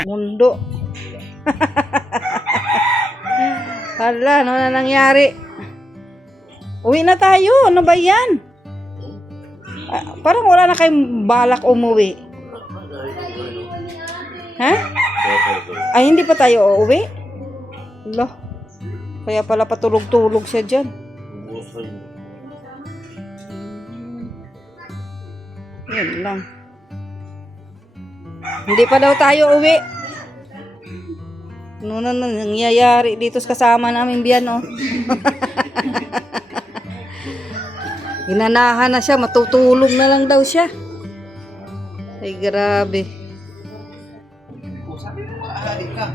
Mundo. Hala, ano na nangyari? Uwi na tayo. Ano ba yan? Parang wala na kayong balak umuwi. Ha? Ay, hindi pa tayo uuwi? Hala. Kaya pala patulog-tulog siya dyan. Yan lang. Hindi pa daw tayo uwi. Ano na nangyayari dito sa kasama namin biyan, oh. Inanahan na siya, matutulog na lang daw siya. Ay, grabe. Sabi mo maaari ka.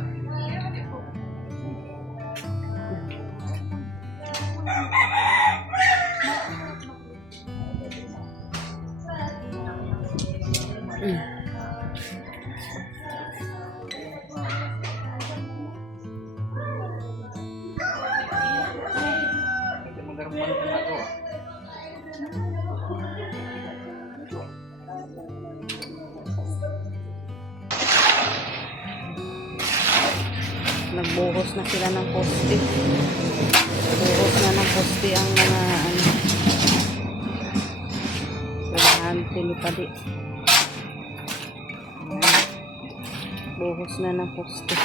Nagbuhos na sila ng poste. Nagbuhos na ng poste ang mga trabahante ni Padi. Buhos na ng poste.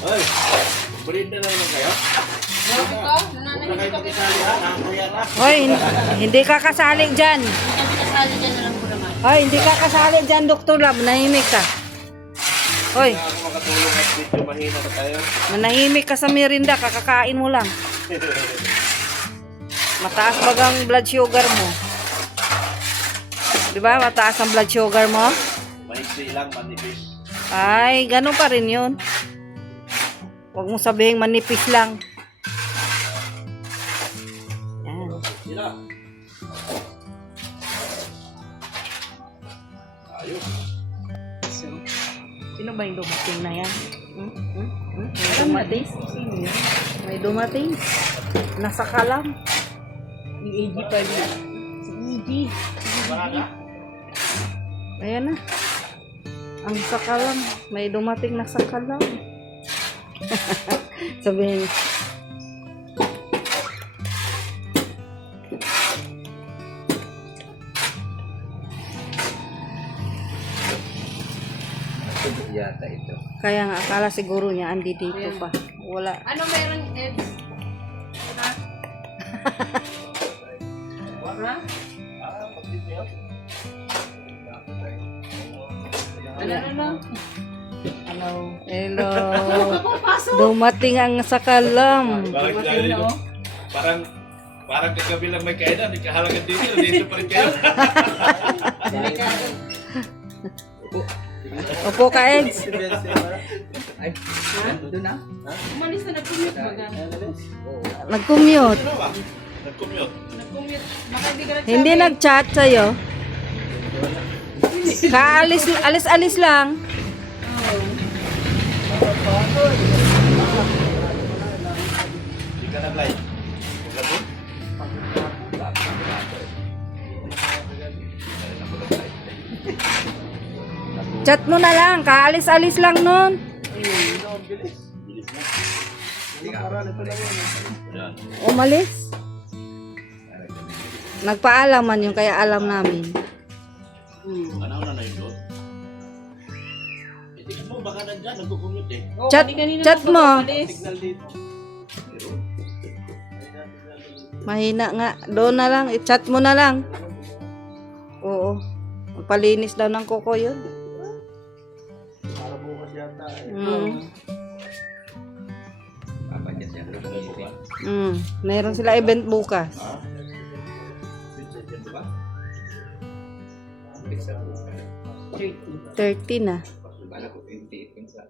Ay, berinda na naman kayo? Hoy, hindi ka kasali dyan. Hoy, hindi ka kasali dyan, Dr. Lab. Nahimik ka. Hoy, Ako makatulong at dito mahina na tayo. manahimik ka sa merinda. Kakakain mo lang. Mataas bagang blood sugar mo. Diba? Mataas ang blood sugar mo? Mahigsi lang, manipis. Ay, ganun pa rin yun. Huwag mo sabihin manipis lang. Yan. Sila. Ayos. So, sino ba yung dumating na yan? May dumating? Sino yan? May dumating? Nasa kalam. Ni AG pa rin. Si AG. Ayan na. Ang sakalam. May dumating na sakalam. Sabihin. Yata ito. Kaya nga akala siguro niya andi dito pa. Wala. Ano meron, Ed? Ha? Ha? Hello. Hello. Dumating ang sakalam. Parang kagabi lang may kainan, ikahalagan dito pa rin kayo. Opo ka, Eds. Ay, doon na? Umalis na nag-commute baga. Nag-commute. Ano ba? Nag-commute. Nag-commute. Baka hindi ka nagsabi. Hindi nag-chat sa'yo. Alis lang. Hindi ka nag-live. Kagabi? Chat mo na lang. Kaalis-alis lang nun. Umalis. Nagpaalaman yun, kaya alam namin. Ano na yun doon? Tingnan mo, baka nandyan, nag-commute eh. Oo, Chat, kanina chat na mo. umalis. Signal dito. Mahina nga. Doon na lang. I-chat mo na lang. Oo. Magpalinis daw ng kuko yun. Para bukas yata eh. Mm. Papadyas yan. Meron sila event bukas. Ha? Yan ba? 30 na. Bala ko 28 yung sa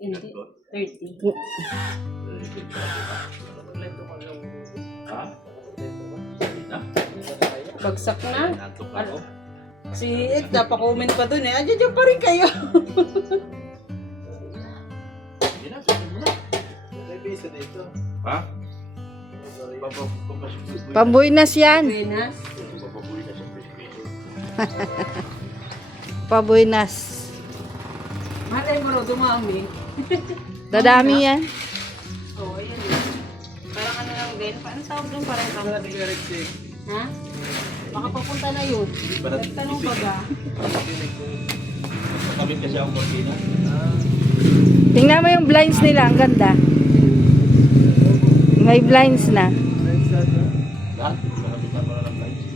Hindi. 30. Ha? Bagsak na. Nantok ako. Si Ed, napakomment pa dun eh. Diyan pa rin kayo. Hindi na, sabi mo na. Ha? Pabuinas yan. Venas. Bababuhay na sa piso. Pabuinas. Malay mo raw dumami. Dadami yan. Oo, ayan eh. Parang ano lang din. Paano tawag doon? Parang tawag. Ha? Baka papunta na yun. Nagtanong ka ba? Nakabit kasi ang cortina. Tingnan mo yung blinds nila. Ang ganda. May blinds na. Lahat? Nakabit na pala ng lights.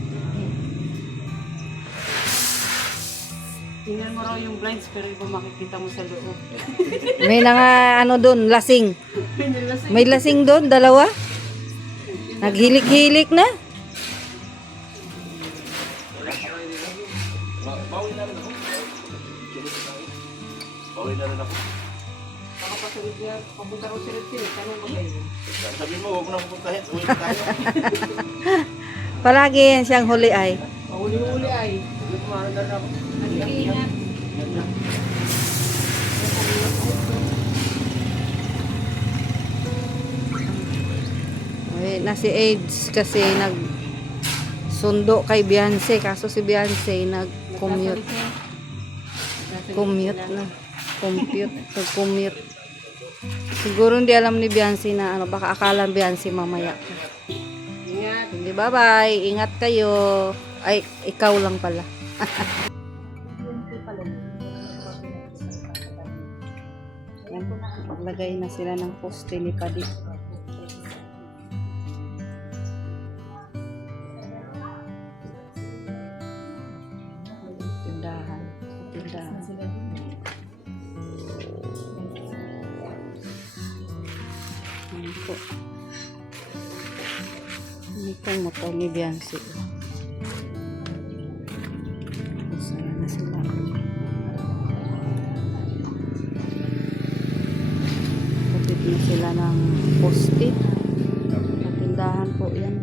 Tingnan mo raw yung blinds pero iba makikita mo sa loob. May nga ano doon, lasing. Pinilasing. May lasing doon, dalawa. Naghilik-hilik na. Bawi na rin ako. Bawi na rin ako. Baka pasunod niya. Papunta raw sirit-sirit. Tanong ko kayo. Sabi mo, huwag mo na pupuntahin. Uwi na tayo. Palagi yan siyang huli ay. Mahuli-huli ay. Mag-iingat. Ay, na si AIDS kasi sundo kay Beyonce. Kaso si Beyonce nag-commute. Commute na. Commute. Siguro hindi alam ni Beyonce na ano. Baka akala Beyonce mamaya. Ingat. Hindi, bye-bye. Ingat kayo. Ay, ikaw lang pala. Yan. Maglagay na sila ng poste ni Padi. Tindahan. Yan po. Ini pong motor ni Beyonce. Sana na sila. Kapit na sila ng poste. Patindahan po yan.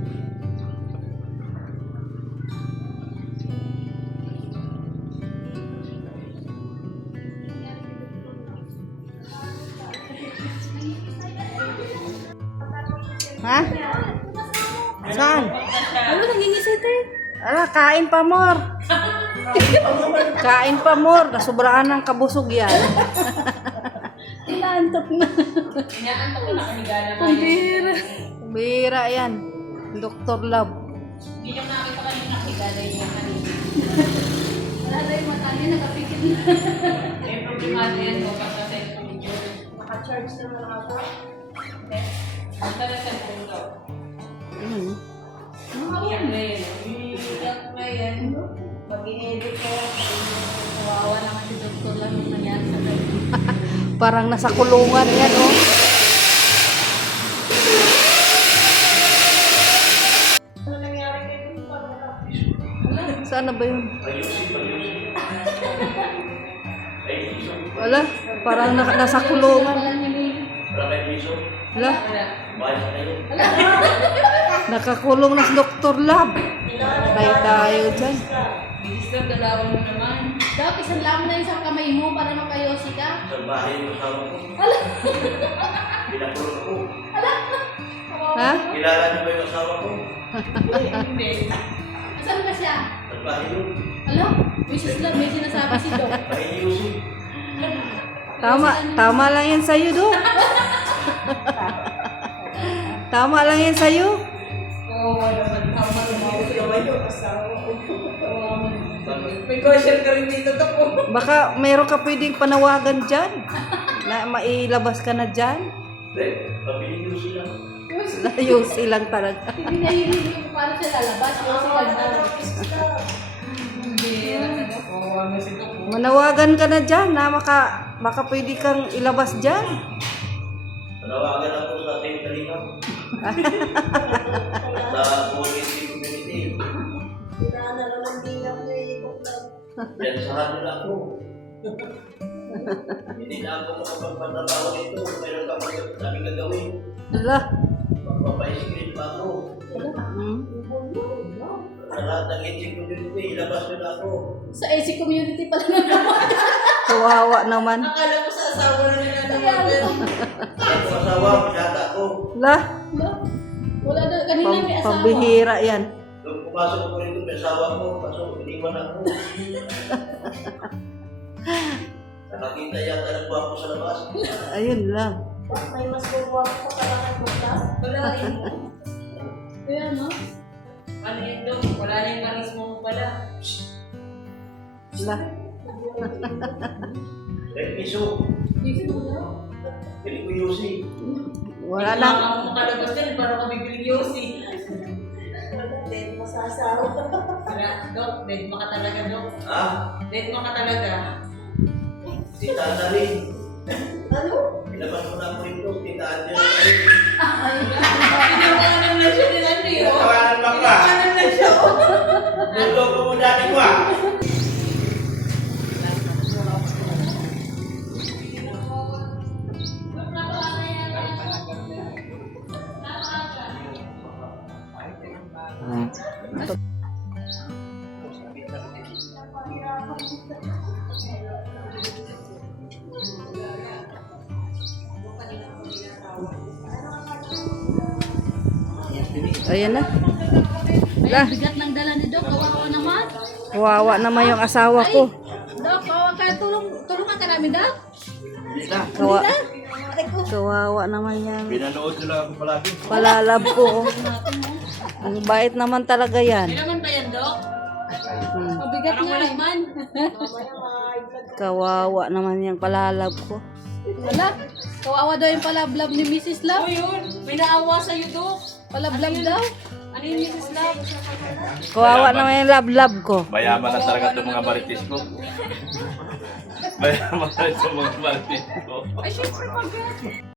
Ha? Saan? Ano nangingisit eh? Ala, kain pa more. Kain pa more. Nasubraan ng kabusog yan. Inaantok na. Inaantok ko nakahiga na nga Kumbira. Kumbira yan. Dr. Love. Hindi nyo nakita kanina nakahiga na yung kanina. Wala na yung mata niya, nakapikit na. May problemado yan mo pagka cellphone niyo. Naka-charge na mga ako. Okay. Basta na cellphone daw. Ayun. Iyak na yun. Iyak na yan. Mag-i-edit ko. Kawawa naman si Dr. lang yung nangyari sa cellphone. Parang nasa kulungan yan, oh. Ano nangyari kayo? Saan na ba yun? Wala. Parang nasa kulungan. Wala. Nakakulong na si Dr. Love. Tayo dyan. Bilis lang, dalawa mo naman. Dapat isang lang na isang kamay mo para makayosi ka. Sa bahay ng asawa ko. Pinakulong ako. Ha? Kilala niyo ba yung asawa ko? Hindi. Saan ba siya? Sa bahay yun. Alam, may sinasabi si Doc. Bahay ni Yusuf. Tama lang yan sa'yo, Do. Tama lang yan sa'yo. Oo, naman. Tama naman yung asawa ko. May question ka rin dito to po. Baka mayroon ka pwedeng panawagan dyan. Na mailabas ka na dyan. Hindi, kami ni Yusuf lang. Layo silang talaga. Hindi na yun yung para siya lalabas. Yosi ka na. Hindi. Oo, ano si Doc. Manawagan ka na dyan na baka pwede kang ilabas dyan. Panawagan ako sa ating kalingap. Community. Yan sa halo na ako. Hindi na ako makapagpatabaho nito. Meron ka sabi gagawin. Ala. Magpapaisigrin pa ako. Sa lahat ng Etsy community, ilabas nyo na ako. Sa AC community pala naman. Kawawa naman. Akala ko sa asawa na nila Kaya naman. Ako asawa, pinata ko. La, Wala na, kanina may asawa. pambihira yan. Nung pumasok ko rito, may asawa ko. Pasok, iniwan ako. Nakakita yata ng buwan ko sa labas. Ayun lang. May mas bubuwa ko sa kalangan mo ka. Wala rin. Kaya no? Ano yun daw? Wala na yung karismo mo pala. La. Piso. Hindi mo na. Pili ko Yossi. Wala lang. Hindi mo makalabas din para ka bibiling Yossi. Then masasawa. Wala, Dok. Dead mo ka talaga, Dok. Ha? Dead mo ka talaga. Si Tata rin. Ano? Ilabas mo na ako rito. Si Tata rin. Pinawanan na siya din ano yun. Tawanan ba ka? Pinawanan na siya. Luto ko mo dati ko ah. Ayan na. La, Bigat ng dala ni Doc. Kawawa naman. kawawa naman yung asawa ko. Doc, kawawa ka. Tulungan ka namin, Doc. Hindi na. Kawawa naman yan. Pinanood nila ako palagi. Palalab ko. Oh. Ang bait naman talaga yan. Hindi naman ba yan, Dok? Mabigat Parang nga walang eh. man. Kawawa naman yung palalab ko. Wala. Kawawa daw yung palablab ni Mrs. O Love. yun, may naawa sa'yo, Dok. Palablab daw. Ano yung Mrs. Love? Kawawa naman yung lab-lab ko. Mayaman na talaga itong mga marites ko. Mayaman na itong mga marites ko. Ay, syempre pag